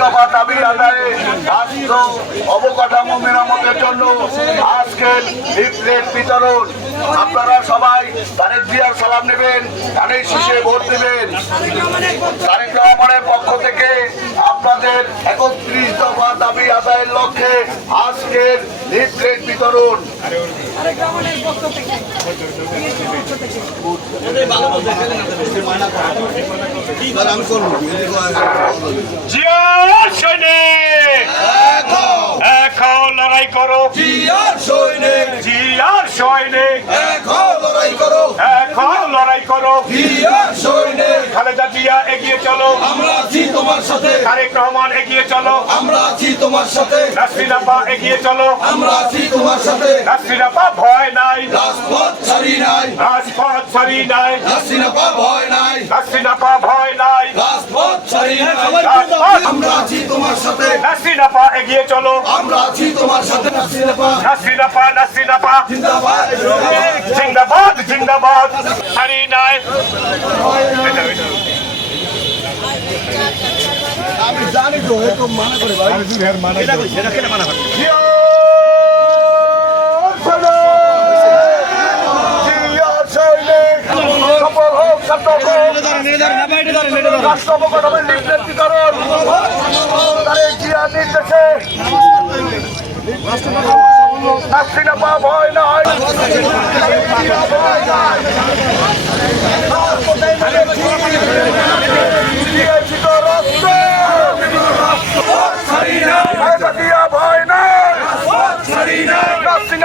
দফা দাবি আদায়ে স্বাস্থ্য অবকাঠামো মেরামতের জন্য আজকের লিফলেট বিতরণ। আপনারা সবাই তারেক জিয়ার সালাম নেবেন, তারেক শীষে ভোট দেবেন। তারেক রহমানের পক্ষ থেকে আপনাদের একত্রিশ দফা দাবি আদায়ের লক্ষ্যে আজকের লিফলেট বিতরণ। এখন লড়াই করো। জিয়ার সৈনিক! জিয়ার সৈনিক এখন লড়াই করো। এখন লড়াই জিয়ার সৈনিক খালেদা জিয়া এগিয়ে চলো। আমরা তোমার সাথে তারেক রহমান এগিয়ে চলো। তোমার সাথে। নাসরিন আপা এগিয়ে চলো। আমরা আছি তোমার সাথে। নাসরিন আপা ভয় নাই। রাজপথ ছাড়ি নাই। রাজপথ ছাড়ি নাই। নাসিনাপা ভয় নাই। নাসরিন আপা ভয় নাই। রাজপথ ছাড়ি নাই। রাজপথ আমরা আছি তোমার সাথে। নাসরিন আপা এগিয়ে চলো। আমরা আছি তোমার সাথে আপা নাসরিন আপা জিন্দাবাদ। জিন্দাবাদ জিন্দাবাদ। ছাড়ি নাই। সফল হোক সার্থক হোক রাষ্ট্র অবকাঠামোর লিফলেট বিতরণ তারেক জিয়ার নির্দেশে নাসরিন আপা ভয় নয় ভয় নয় দিয়েছি তো রক্ত ছাড়ি নাই খালেদা জিয়া ভয় নয় ছাড়ি নাই নাসরিন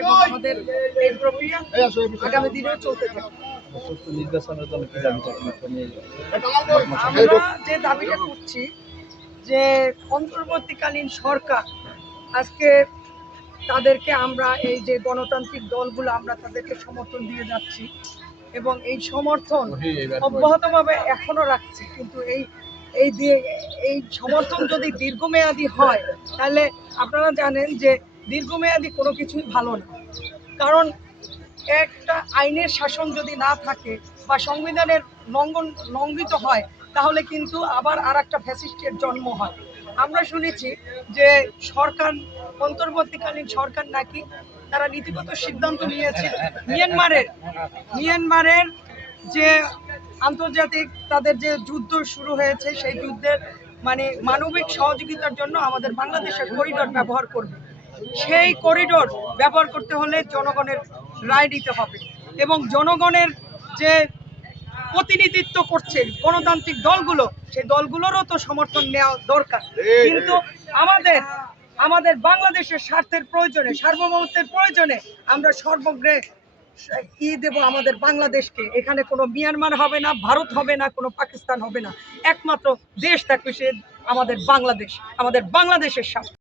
এবং আমাদের এই প্রক্রিয়া আগামী দিনেও চলতে থাকবে আমরা যে দাবিটা করছি যে অন্তর্বর্তীকালীন সরকার আজকে তাদেরকে আমরা এই যে গণতান্ত্রিক দলগুলো আমরা তাদেরকে সমর্থন দিয়ে যাচ্ছি এবং এই সমর্থন অব্যাহতভাবে এখনও রাখছি। কিন্তু এই এই দিয়ে এই সমর্থন যদি দীর্ঘমেয়াদী হয় তাহলে আপনারা জানেন যে দীর্ঘমেয়াদী কোনো কিছুই ভালো না। কারণ একটা আইনের শাসন যদি না থাকে বা সংবিধানের লঙ্ঘন, লঙ্ঘিত হয়, তাহলে কিন্তু আবার আর একটা ফ্যাসিস্টের জন্ম হয়। আমরা শুনেছি যে সরকার, অন্তর্বর্তীকালীন সরকার নাকি তারা নীতিগত সিদ্ধান্ত নিয়েছে। মিয়ানমারের মিয়ানমারের যে আন্তর্জাতিক তাদের যে যুদ্ধ শুরু হয়েছে, সেই যুদ্ধের মানে মানবিক সহযোগিতার জন্য আমাদের বাংলাদেশের করিডোর ব্যবহার করবে। সেই করিডোর ব্যবহার করতে হলে জনগণের রায় দিতে হবে। এবং জনগণের যে প্রতিনিধিত্ব করছে গণতান্ত্রিক দলগুলো, সেই দলগুলোরও তো সমর্থন নেওয়া দরকার। কিন্তু আমাদের আমাদের বাংলাদেশের স্বার্থের প্রয়োজনে, সার্বভৌমত্বের প্রয়োজনে আমরা সর্বগ্রে ই দেব আমাদের বাংলাদেশকে। এখানে কোনো মিয়ানমার হবে না, ভারত হবে না, কোনো পাকিস্তান হবে না। একমাত্র দেশ থাকবে সে আমাদের বাংলাদেশ, আমাদের বাংলাদেশের স্বার্থ।